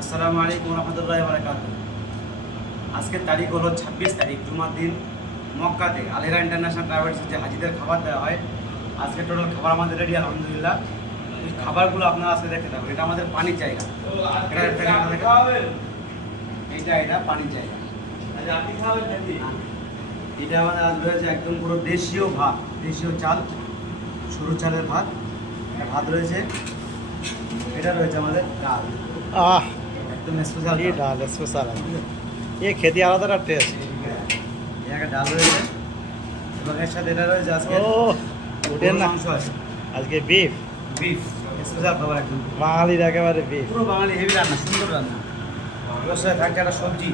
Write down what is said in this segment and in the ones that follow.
আসসালামু আলাইকুম রহমতুল্লাহি ওয়া বারাকাতুহু। আজকের তারিখ হলো 26 তারিখ, জুমার দিন। মক্কাতে আলিরা ইন্টারন্যাশনাল ট্রাভেলসে যে হাজিদের খাবার দেওয়া হয়, আজকে টোটাল খাবার আমাদের রেডি আলহামদুলিল্লাহ। এই খাবারগুলো আপনারা আজকে দেখতে থাকবেন। এটা আমাদের পানির জায়গা, এটা পানির জায়গা। এটা আমাদের আজ রয়েছে একদম পুরো দেশীয় ভাত, দেশীয় চাল, সরু চালের ভাত। এটা ভাত রয়েছে, এটা রয়েছে আমাদের ডাল, একদম স্পেশাল ডাল স্পেশাল ये खेती আলাদা টেস্ট। একটা ডাল রয়েছে এবং এর সাথে এটা রয়েছে আজকে ওঠেন না মাংস আছে, আজকে বিফ বিফ স্পেশাল খাবার, একদম বাঙালির একেবারে বিফ, পুরো বাঙালি হেভি রান্না, সুন্দর রান্না। ওর সাথে থাকছে একটা সবজি,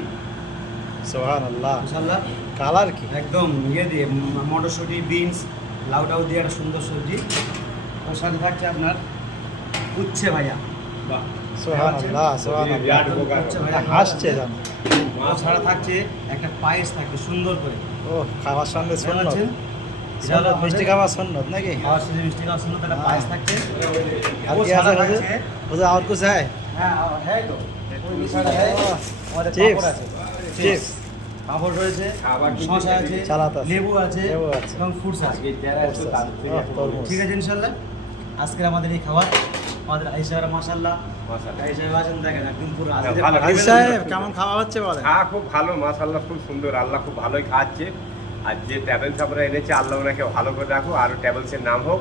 সুবহানাল্লাহ। ইনশাআল্লাহ কালার কি একদম দিয়ে মটরশুঁটি, বিনস, লাউটাও দিয়ে একটা সুন্দর সবজি। ওর সাথে থাকছে আপনার উচ্ছে ভাইয়া, সুবহানাল্লাহ সুবহানাল্লাহ। উচ্ছে ভাইয়া হাসছে জানো। ও ছাড়া থাকছে একটা পায়েস, থাকছে সুন্দর করে। ও খাওয়ার সঙ্গে সুন্নত, আছে সুন্নত মিষ্টি খাওয়া সুন্নত নাকি? খাওয়ার সাথে মিষ্টি খাওয়া সুন্দর একটা পায়েস থাকছে। আর ও কি ছাড়া আছে থাকছে ওদের আর কিছু है? হ্যাঁ হ্যাঁ তো ওই ছাড়া হ্যাঁ আমাদের চিপস, পাঁপড় আছে, চিপস, পাঁপড় রয়েছে, শসা আছে, সালাদ আছে, লেবু আছে লেবু আছে, এবং ফ্রুটস আছে। তরমুজ। ঠিক আছে ইনশাআল্লাহ। আজকের আমাদের এই খাবার আমাদের আইসারা মাশাআল্লাহ, আইসারা আছেন দেখেন একদম পুরো আজকে ভালো। হাজি সাহেব কেমন খাওয়া হচ্ছে বলেন? হ্যাঁ খুব ভালো, মাশাআল্লাহ খুব সুন্দর, আল্লাহ খুব ভালোই খাওয়াচ্ছে। আর যে ট্রাভেলস আমরা এনেছি, আল্লাহ ওনাকে ভালো করে রাখো, আরও ট্রাভেলসের নাম হোক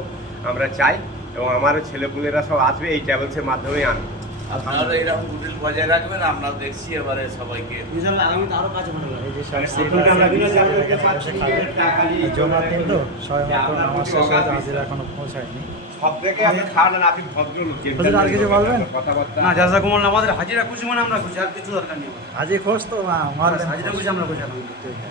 আমরা চাই, এবং আমারও ছেলেপুলেরা সব আসবে এই ট্রাভেলসের মাধ্যমেই আনবে। আপনারা এরকম হোটেল বজায় রাখবেন, আমরা দেখছি এবারে সবাইকে। ইনশাআল্লাহ আগামী আরো কাজ হবে। এই যে সব সিট আপনাকে আমরা আছে, বিনা ঝামেলায় এখানে বসে খাবেন। জমার দিন তো সবাই মাত্র নামাজ শেষ হয়েছে, হাজিরা এখনো পৌঁছায়নি। সব থেকে আপনি খাওয়ালেন, আপনি ভদ্রলোক, হুজুর, আর কিছু বলবেন? কথাবার্তা না জাযাকুমুল্লাহ, আমাদের হাজিরা খুশি মানে আমরা খুশি, আর কিছু দরকার নেই। হাজি খোঁজ তো মারলেন, হাজিরা খুশি আমরা খুশি। ঠিক আছে।